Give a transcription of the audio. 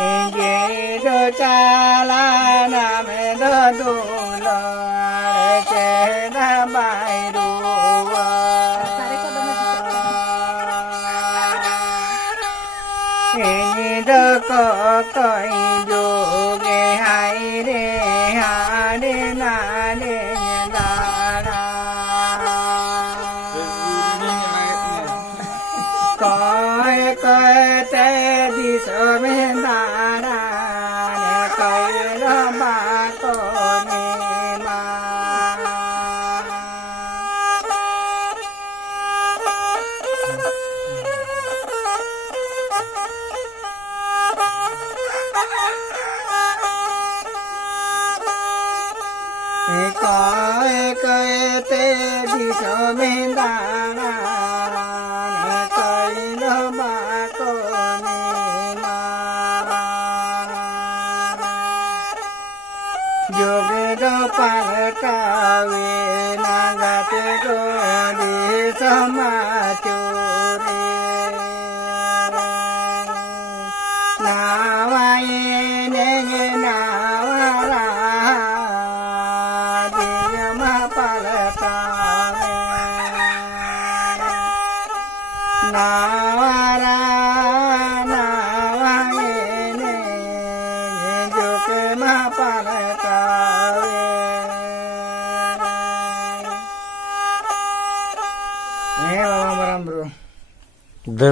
Ye do chala na me do du lo che na bai du ye do ko koi du ge hai re ha re na re da ra coi coi te đi sơ men da ra coi lo ba ko ni ma coi coi te đi sơ men da ra coi lo ba ko ni ma yoge do palkawe nagate go di samachore nawaye ne nawara diyama palkawe nawara nawaye ne joke ma pala